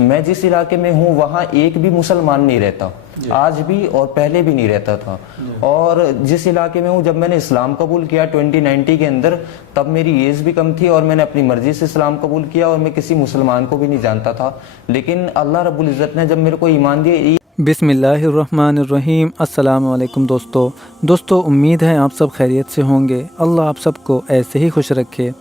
मैं जिस इलाके में हूँ वहाँ एक भी मुसलमान नहीं रहता, आज भी और पहले भी नहीं रहता था। और जिस इलाके में हूँ, जब मैंने इस्लाम कबूल किया 2090 के अंदर, तब मेरी एज भी कम थी और मैंने अपनी मर्जी से इस्लाम कबूल किया और मैं किसी मुसलमान को भी नहीं जानता था। लेकिन अल्लाह रब्बुल इज़्ज़त ने जब मेरे को ईमान दिया। बिस्मिल्लाहिर्रहमानिर्रहीम। अस्सलाम वालेकुम दोस्तों, उम्मीद है आप सब खैरियत से होंगे। अल्लाह आप सबको ऐसे ही खुश रखे।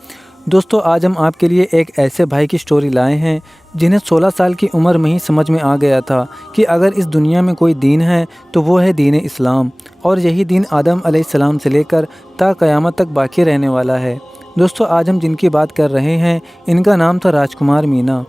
दोस्तों, आज हम आपके लिए एक ऐसे भाई की स्टोरी लाए हैं जिन्हें 16 साल की उम्र में ही समझ में आ गया था कि अगर इस दुनिया में कोई दीन है तो वो है दीन इस्लाम, और यही दीन आदम अलैहिस्सलाम से लेकर ता क़यामत तक बाकी रहने वाला है। दोस्तों, आज हम जिनकी बात कर रहे हैं इनका नाम था राजकुमार मीना,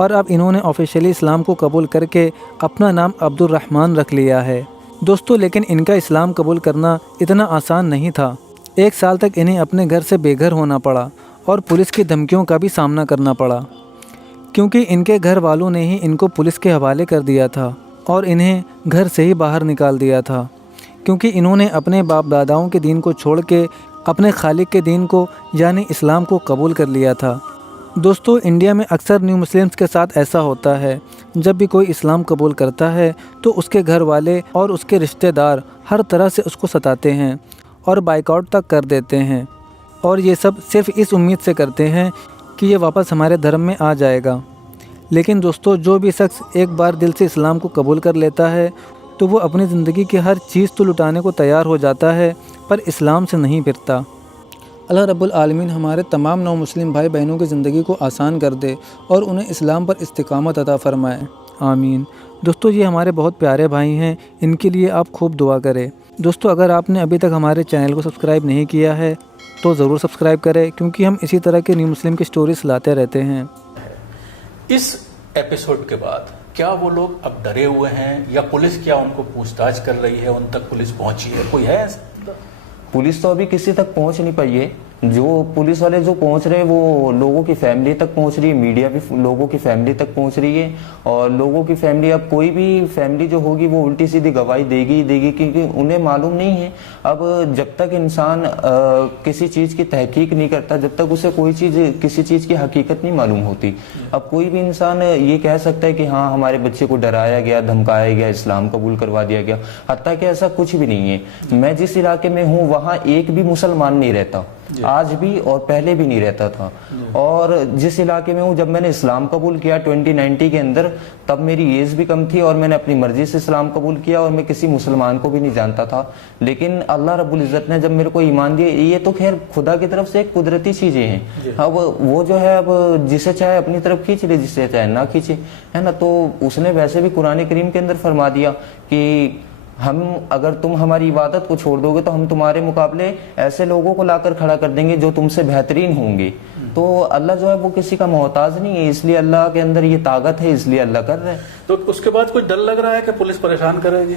और अब इन्होंने ऑफिशियली इस्लाम को कबूल करके अपना नाम अब्दुल रहमान रख लिया है। दोस्तों, लेकिन इनका इस्लाम कबूल करना इतना आसान नहीं था। 1 साल तक इन्हें अपने घर से बेघर होना पड़ा और पुलिस की धमकियों का भी सामना करना पड़ा, क्योंकि इनके घर वालों ने ही इनको पुलिस के हवाले कर दिया था और इन्हें घर से ही बाहर निकाल दिया था, क्योंकि इन्होंने अपने बाप दादाओं के दीन को छोड़ के अपने खालिक के दीन को यानी इस्लाम को कबूल कर लिया था। दोस्तों, इंडिया में अक्सर न्यू मुस्लिम्स के साथ ऐसा होता है, जब भी कोई इस्लाम कबूल करता है तो उसके घर वाले और उसके रिश्तेदार हर तरह से उसको सताते हैं और बाइकआउट तक कर देते हैं, और ये सब सिर्फ इस उम्मीद से करते हैं कि ये वापस हमारे धर्म में आ जाएगा। लेकिन दोस्तों, जो भी शख्स एक बार दिल से इस्लाम को कबूल कर लेता है तो वो अपनी ज़िंदगी की हर चीज़ तो लुटाने को तैयार हो जाता है, पर इस्लाम से नहीं फिरता। अल्लाह रब्बुल आलमीन हमारे तमाम नौ मुस्लिम भाई बहनों की ज़िंदगी को आसान कर दे और उन्हें इस्लाम पर इस्तिकामत अता फ़रमाए, आमीन। दोस्तों, ये हमारे बहुत प्यारे भाई हैं, इनके लिए आप खूब दुआ करें। दोस्तों, अगर आपने अभी तक हमारे चैनल को सब्सक्राइब नहीं किया है तो ज़रूर सब्सक्राइब करें, क्योंकि हम इसी तरह के न्यू मुस्लिम की स्टोरीज लाते रहते हैं। इस एपिसोड के बाद क्या वो लोग अब डरे हुए हैं, या पुलिस क्या उनको पूछताछ कर रही है, उन तक पुलिस पहुंची है, कोई है? पुलिस तो अभी किसी तक पहुंच नहीं पाई है। जो पुलिस वाले जो पहुंच रहे हैं वो लोगों की फैमिली तक पहुंच रही है, मीडिया भी लोगों की फैमिली तक पहुंच रही है। और लोगों की फैमिली, अब कोई भी फैमिली जो होगी वो उल्टी सीधी गवाही देगी ही देगी, क्योंकि उन्हें मालूम नहीं है। अब जब तक इंसान किसी चीज की तहकीक नहीं करता, जब तक उसे कोई चीज, किसी चीज की हकीकत नहीं मालूम होती। अब कोई भी इंसान ये कह सकता है कि हाँ, हमारे बच्चे को डराया गया, धमकाया गया, इस्लाम कबूल करवा दिया गया, हत्ता कि ऐसा कुछ भी नहीं है। मैं जिस इलाके में हूँ वहाँ एक भी मुसलमान नहीं रहता, आज भी और पहले भी नहीं रहता था। और जिस इलाके में हूँ, जब मैंने इस्लाम कबूल किया 2090 के अंदर, तब मेरी एज भी कम थी और मैंने अपनी मर्जी से इस्लाम कबूल किया और मैं किसी मुसलमान को भी नहीं जानता था। लेकिन अल्लाह रब्बुल इज़्ज़त ने जब मेरे को ईमान दिया, ये तो खैर खुदा की तरफ से एक कुदरती चीजें हैं। अब वो जो है, अब जिसे चाहे अपनी तरफ खींच ले, जिसे चाहे ना खींचे, है ना। तो उसने वैसे भी कुरान करीम के अंदर फरमा दिया कि अगर तुम हमारी इबादत को छोड़ दोगे तो हम तुम्हारे मुकाबले ऐसे लोगों को लाकर खड़ा कर देंगे जो तुमसे बेहतरीन होंगे। तो अल्लाह जो है वो किसी का मोहताज नहीं है, इसलिए अल्लाह के अंदर ये ताकत है, इसलिए अल्लाह कर रहे हैं। तो उसके बाद कुछ डर लग रहा है कि पुलिस परेशान करेगी?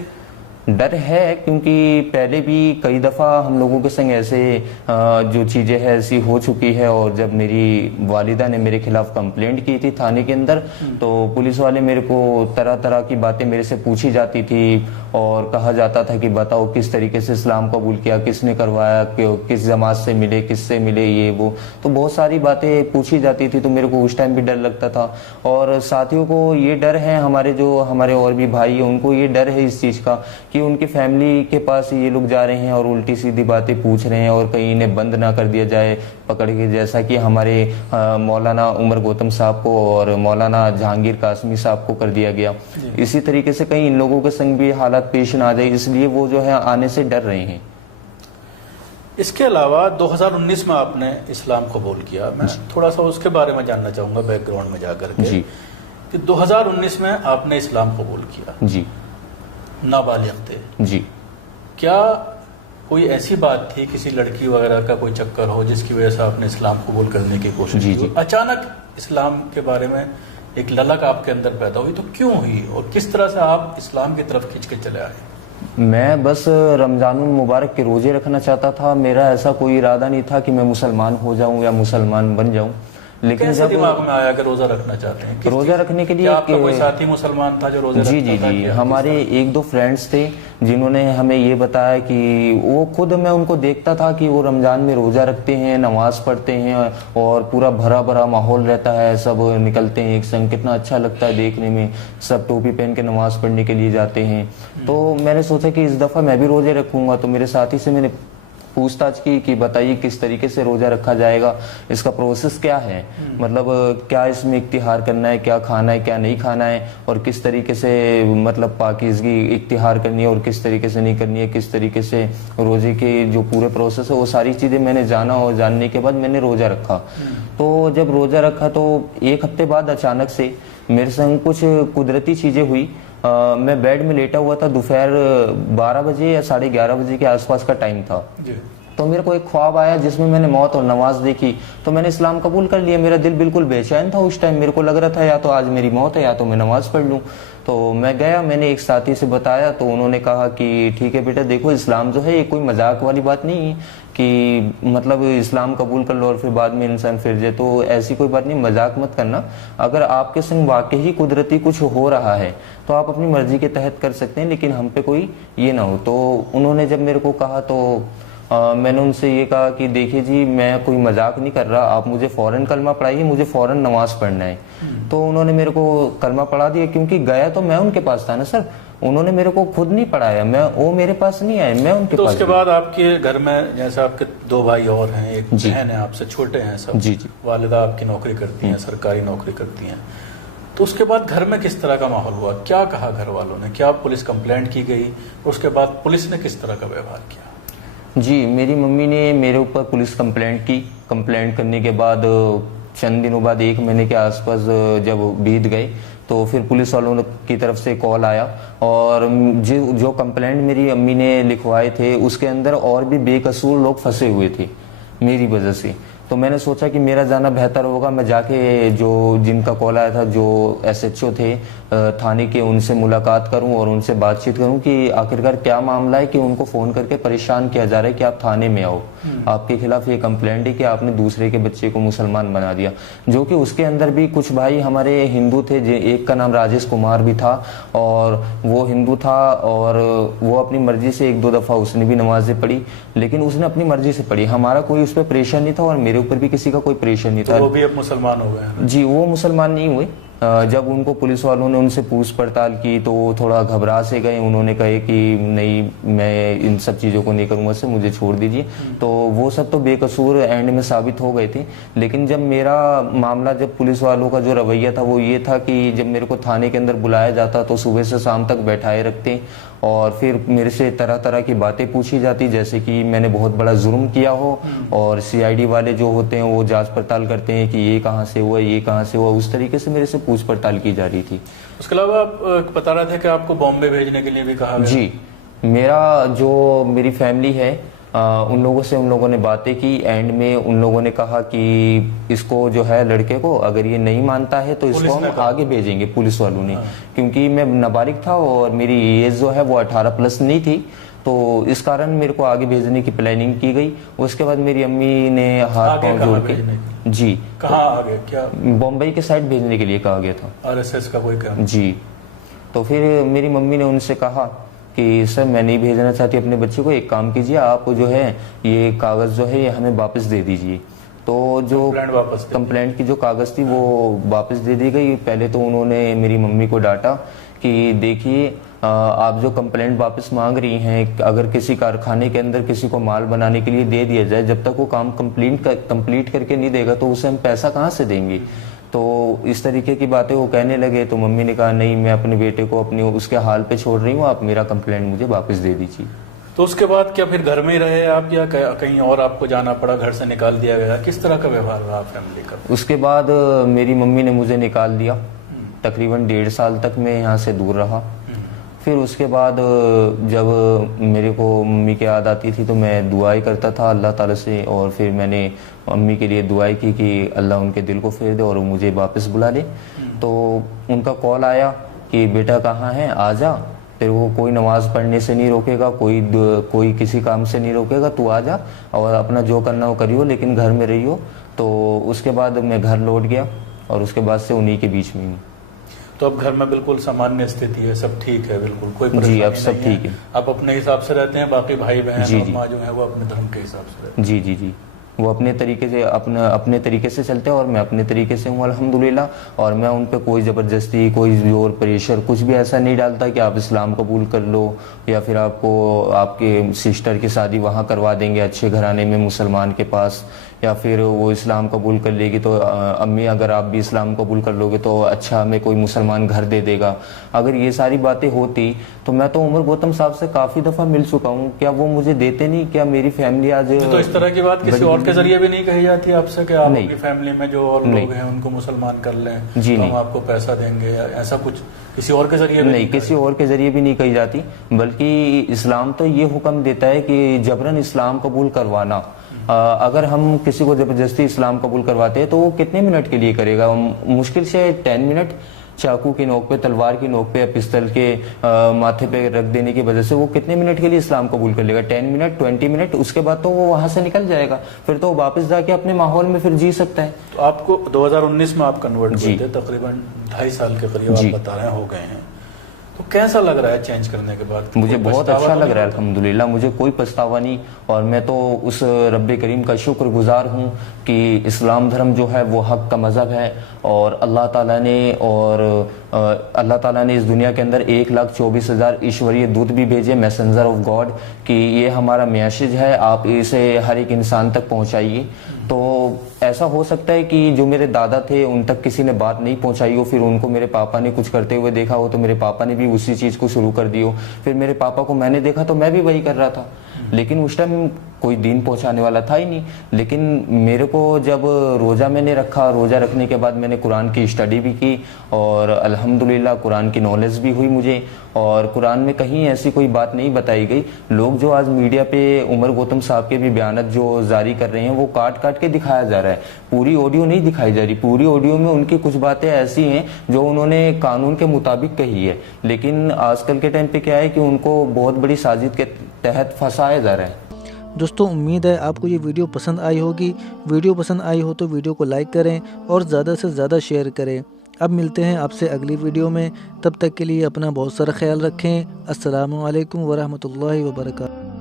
डर है, क्योंकि पहले भी कई दफ़ा हम लोगों के संग ऐसे जो चीज़ें हैं ऐसी हो चुकी है। और जब मेरी वालिदा ने मेरे खिलाफ कंप्लेंट की थी थाने के अंदर, तो पुलिस वाले मेरे को तरह तरह की बातें मेरे से पूछी जाती थी और कहा जाता था कि बताओ किस तरीके से इस्लाम कबूल किया, किसने करवाया, किस जमात से मिले, किससे मिले, ये वो। तो बहुत सारी बातें पूछी जाती थी, तो मेरे को उस टाइम भी डर लगता था। और साथियों को ये डर है, हमारे और भी भाई हैं, उनको ये डर है इस चीज़ का कि उनकी फैमिली के पास ये लोग जा रहे हैं और उल्टी सीधी बातें पूछ रहे हैं और कहीं इन्हें बंद ना कर दिया जाए पकड़ के, जैसा कि हमारे मौलाना उमर गौतम साहब को और मौलाना जहांगीर कासमी साहब को कर दिया गया। इसी तरीके से कहीं इन लोगों के संग भी हालात पेश ना आ जाए, इसलिए वो जो है आने से डर रहे हैं। इसके अलावा 2019 में आपने इस्लाम कबूल किया, मैं थोड़ा सा उसके बारे में जानना चाहूंगा बैकग्राउंड में जाकर के कि 2019 में आपने इस्लाम कबूल किया जी, नाबालिग थे जी, क्या कोई ऐसी बात थी, किसी लड़की वगैरह का कोई चक्कर हो जिसकी वजह से आपने इस्लाम कबूल करने की कोशिश की? अचानक इस्लाम के बारे में एक ललक आपके अंदर पैदा हुई, तो क्यों हुई और किस तरह से आप इस्लाम की तरफ खींच के चले आए? मैं बस रमज़ानुल मुबारक के रोजे रखना चाहता था, मेरा ऐसा कोई इरादा नहीं था कि मैं मुसलमान हो जाऊं या मुसलमान बन जाऊं। लेकिन कैसे जब दिमाग में आया कि रोजा रखना चाहते हैं? रोजा रखने के लिए क्या आपका कोई साथी मुसलमान था जो रोजा जी रखता जी था? जी क्या हमारे एक दो फ्रेंड्स थे जिन्होंने हमें ये बताया कि वो खुद, मैं उनको देखता था कि वो रमजान में रोजा रखते हैं, नमाज पढ़ते हैं और पूरा भरा भरा माहौल रहता है, सब निकलते हैं एक संग, कितना अच्छा लगता है देखने में, सब टोपी पहन के नमाज पढ़ने के लिए जाते हैं। तो मैंने सोचा कि इस दफा मैं भी रोजे रखूंगा। तो मेरे साथी से मैंने पूछताछ की कि बताइए किस तरीके से रोजा रखा जाएगा, इसका प्रोसेस क्या है, मतलब क्या इसमें इख्तिहार करना है, क्या खाना है क्या नहीं खाना है, और किस तरीके से मतलब पाकीज़गी इख्तिहार करनी है और किस तरीके से नहीं करनी है, किस तरीके से रोजे के जो पूरे प्रोसेस है वो सारी चीज़ें मैंने जाना, और जानने के बाद मैंने रोजा रखा। तो जब रोजा रखा तो एक हफ्ते बाद अचानक से मेरे संग कुछ कुदरती चीज़ें हुई। मैं बेड में लेटा हुआ था, दोपहर 12 बजे या 11:30 बजे के आसपास का टाइम था। तो मेरे को एक ख्वाब आया जिसमें मैंने मौत और नमाज देखी। तो मैंने इस्लाम कबूल कर लिया। मेरा दिल बिल्कुल बेचैन था उस टाइम, मेरे को लग रहा था या तो आज मेरी मौत है या तो मैं नमाज पढ़ लूँ। तो मैं गया, मैंने एक साथी से बताया तो उन्होंने कहा कि ठीक है बेटा, देखो इस्लाम जो है ये कोई मजाक वाली बात नहीं है कि मतलब इस्लाम कबूल कर लो और फिर बाद में इंसान फिर जाए, तो ऐसी कोई बात नहीं, मजाक मत करना। अगर आपके संग वाकई ही कुदरती कुछ हो रहा है तो आप अपनी मर्जी के तहत कर सकते हैं, लेकिन हम पे कोई ये ना हो। तो उन्होंने जब मेरे को कहा तो मैंने उनसे ये कहा कि देखिए जी, मैं कोई मजाक नहीं कर रहा, आप मुझे फौरन कलमा पढ़ाइए, मुझे फौरन नमाज पढ़ना है। तो उन्होंने मेरे को कलमा पढ़ा दिया, क्योंकि गया तो मैं उनके पास था ना सर, उन्होंने मेरे को खुद नहीं पढ़ाया, वो मेरे पास नहीं आए, मैं उनके तो पास। उसके बाद आपके घर में जैसे आपके 2 भाई और हैं, एक बहन है आपसे छोटे हैं सब, जी जी, वालिदा आपकी नौकरी करती हैं, सरकारी नौकरी करती हैं, तो उसके बाद घर में किस तरह का माहौल हुआ? क्या कहा घर वालों ने? क्या पुलिस कंप्लेंट की गई? उसके बाद पुलिस ने किस तरह का व्यवहार किया? जी, मेरी मम्मी ने मेरे ऊपर पुलिस कंप्लेंट की। कंप्लेंट करने के बाद चंद दिनों बाद, 1 महीने के आसपास जब बीत गए, तो फिर पुलिस वालों की तरफ से कॉल आया, और जो कंप्लेंट मेरी अम्मी ने लिखवाए थे उसके अंदर और भी बेकसूर लोग फंसे हुए थे मेरी वजह से। तो मैंने सोचा कि मेरा जाना बेहतर होगा, मैं जाके जो जिनका कॉल आया था, जो SHO थे थाने के, उनसे मुलाकात करूं और उनसे बातचीत करूं कि आखिरकार क्या मामला है कि उनको फ़ोन करके परेशान किया जा रहा है कि आप थाने में आओ, आपके खिलाफ ये कंप्लेंट है कि आपने दूसरे के बच्चे को मुसलमान बना दिया। जो कि उसके अंदर भी कुछ भाई हमारे हिंदू थे, एक का नाम राजेश कुमार भी था, और वो हिंदू था, और वो अपनी मर्जी से 1-2 दफ़ा उसने भी नमाजें पढ़ी, लेकिन उसने अपनी मर्जी से पढ़ी, हमारा कोई उस पर प्रेशर नहीं था और मेरे ऊपर भी किसी का कोई प्रेशर नहीं था। वो भी अब मुसलमान हो गए? जी, वो मुसलमान नहीं हुए। जब उनको पुलिस वालों ने उनसे पूछ पड़ताल की तो वो थोड़ा घबरा से गए, उन्होंने कहे कि नहीं, मैं इन सब चीज़ों को नहीं करूँगा, से मुझे छोड़ दीजिए। तो वो सब तो बेकसूर एंड में साबित हो गए थे। लेकिन जब मेरा मामला, जब पुलिस वालों का जो रवैया था वो ये था कि जब मेरे को थाने के अंदर बुलाया जाता तो सुबह से शाम तक बैठाए रखते, और फिर मेरे से तरह तरह की बातें पूछी जाती, जैसे कि मैंने बहुत बड़ा जुर्म किया हो, और CID वाले जो होते हैं वो जांच पड़ताल करते हैं कि ये कहाँ से हुआ, ये कहाँ से हुआ, उस तरीके से मेरे से पूछ पड़ताल की जा रही थी। उसके अलावा आप बता रहे थे कि आपको बॉम्बे भेजने के लिए भी कहा गया? जी, मेरी फैमिली है, उन लोगों से उन लोगों ने बातें की, एंड में उन लोगों ने कहा कि इसको जो है, लड़के को, अगर ये नहीं मानता है तो इसको हम आगे भेजेंगे, पुलिस वालों ने। क्योंकि मैं नाबालिग था और मेरी एज जो है वो 18+ नहीं थी, तो इस कारण मेरे को आगे भेजने की प्लानिंग की गई। उसके बाद मेरी अम्मी ने हाथ पांव जोड़ के, जी, कहाँ आगे, क्या बॉम्बे के साइड भेजने के लिए कहा गया था, RSS का कोई काम? जी। तो फिर मेरी मम्मी ने उनसे कहा कि सर, मैं नहीं भेजना चाहती अपने बच्चे को, एक काम कीजिए, आप जो है ये कागज़ जो है ये हमें वापस दे दीजिए। तो जो कंप्लेंट की जो कागज़ थी वो वापस दे दी गई। पहले तो उन्होंने मेरी मम्मी को डांटा कि देखिए, आप जो कंप्लेंट वापस मांग रही हैं, अगर किसी कारखाने के अंदर किसी को माल बनाने के लिए दे दिया जाए, जब तक वो काम कंप्लीट करके नहीं देगा तो उसे हम पैसा कहाँ से देंगे। तो इस तरीके की बातें वो कहने लगे। तो मम्मी ने कहा नहीं, मैं अपने बेटे को अपने उसके हाल पे छोड़ रही हूँ, आप मेरा कंप्लेंट मुझे वापस दे दीजिए। तो उसके बाद क्या फिर घर में ही रहे आप, या कहीं और आपको जाना पड़ा, घर से निकाल दिया गया? किस तरह का व्यवहार रहा फैमिली का? उसके बाद मेरी मम्मी ने मुझे निकाल दिया, तकरीबन 1.5 साल तक मैं यहाँ से दूर रहा। फिर उसके बाद जब मेरे को मम्मी की याद आती थी तो मैं दुआएं करता था अल्लाह ताला से, और फिर मैंने मम्मी के लिए दुआएं की कि अल्लाह उनके दिल को फेर दे और वो मुझे वापस बुला ले। तो उनका कॉल आया कि बेटा कहाँ है, आ जा, तेरे को कोई नमाज पढ़ने से नहीं रोकेगा, कोई किसी काम से नहीं रोकेगा, तू आ जा और अपना जो करना हो करियो, लेकिन घर में रहियो, तो उसके बाद मैं घर लौट गया और उसके बाद से उन्हीं के बीच में हूँ। तो अब घर में बिल्कुल सामान्य स्थिति है, सब ठीक है, बिल्कुल कोई जी, परेशानी अब सब नहीं ठीक है। आप अपने हिसाब से रहते हैं, बाकी भाई बहन जी, और जी। माँ जो है वो अपने धर्म के हिसाब से रहते हैं। जी जी जी, वो अपने तरीके से अपने तरीके से चलते हैं और मैं अपने तरीके से हूँ अल्हम्दुलिल्लाह। और मैं उन पे कोई ज़बरदस्ती, कोई जोर, प्रेशर कुछ भी ऐसा नहीं डालता कि आप इस्लाम कबूल कर लो या फिर आपको आपके सिस्टर की शादी वहाँ करवा देंगे अच्छे घराने में मुसलमान के पास, या फिर वो इस्लाम कबूल कर लेगी तो अम्मी अगर आप भी इस्लाम कबूल कर लोगे तो अच्छा हमें कोई मुसलमान घर दे देगा। अगर ये सारी बातें होती तो मैं तो उमर गौतम साहब से काफ़ी दफ़ा मिल चुका हूँ, क्या वो मुझे देते नहीं? क्या मेरी फैमिली आज तो इस तरह की बात किसी और के जरिए भी नहीं कही जाती आपसे कि आप नहीं। अपनी फैमिली में जो और लोग हैं उनको मुसलमान कर लें, जी, तो हम नहीं। आपको पैसा देंगे, या ऐसा कुछ किसी और के जरिए भी नहीं, किसी और के जरिए भी नहीं कही जाती, बल्कि इस्लाम तो ये हुक्म देता है कि जबरन इस्लाम कबूल करवाना। अगर हम किसी को जबरदस्ती इस्लाम कबूल करवाते हैं तो वो कितने मिनट के लिए करेगा? मुश्किल से 10 मिनट चाकू की नोक पे, तलवार की नोक पे या पिस्तल के माथे पे रख देने की वजह से वो कितने मिनट के लिए इस्लाम कबूल कर लेगा? 10 मिनट, 20 मिनट, उसके बाद तो वो वहां से निकल जाएगा, फिर तो वापस जाके अपने माहौल में फिर जी सकता है। तो आपको 2019 में आप कन्वर्ट हुए जी। थे, तकरीबन 2.5 साल के करीब जी। आप बता रहे हैं हो गए हैं, तो कैसा लग रहा है चेंज करने के बाद? मुझे कोई बहुत पछतावा अच्छा तो लग नहीं रहा है होता? अल्हम्दुलिल्लाह, मुझे कोई पछतावा नहीं। और मैं तो उस रब्बे करीम का शुक्रगुजार हूँ कि इस्लाम धर्म जो है वो हक का मज़हब है और अल्लाह ताला ने इस दुनिया के अंदर 1,24,000 ईश्वरीय दूत भी भेजे, मैसेंजर ऑफ गॉड, कि ये हमारा मैसेज है, आप इसे हर एक इंसान तक पहुँचाइए। तो ऐसा हो सकता है कि जो मेरे दादा थे उन तक किसी ने बात नहीं पहुंचाई हो, फिर उनको मेरे पापा ने कुछ करते हुए देखा हो तो मेरे पापा ने भी उसी चीज़ को शुरू कर दी हो, फिर मेरे पापा को मैंने देखा तो मैं भी वही कर रहा था, लेकिन उस टाइम कोई दीन पहुंचाने वाला था ही नहीं। लेकिन मेरे को जब रोज़ा मैंने रखा, रोज़ा रखने के बाद मैंने कुरान की स्टडी भी की और अल्हम्दुलिल्लाह कुरान की नॉलेज भी हुई मुझे। और कुरान में कहीं ऐसी कोई बात नहीं बताई गई। लोग जो आज मीडिया पे उमर गौतम साहब के भी बयान जो जारी कर रहे हैं वो काट काट के दिखाया जा रहा है, पूरी ऑडियो नहीं दिखाई जा रही। पूरी ऑडियो में उनकी कुछ बातें ऐसी हैं जो उन्होंने कानून के मुताबिक कही है, लेकिन आजकल के टाइम पे क्या है कि उनको बहुत बड़ी साजिश के तहत फंसाया जा रहा है। दोस्तों उम्मीद है आपको ये वीडियो पसंद आई होगी। वीडियो पसंद आई हो तो वीडियो को लाइक करें और ज़्यादा से ज़्यादा शेयर करें। अब मिलते हैं आपसे अगली वीडियो में, तब तक के लिए अपना बहुत सारा ख्याल रखें। अस्सलामु अलैकुम वरहमतुल्लाहि वबरकातुहू।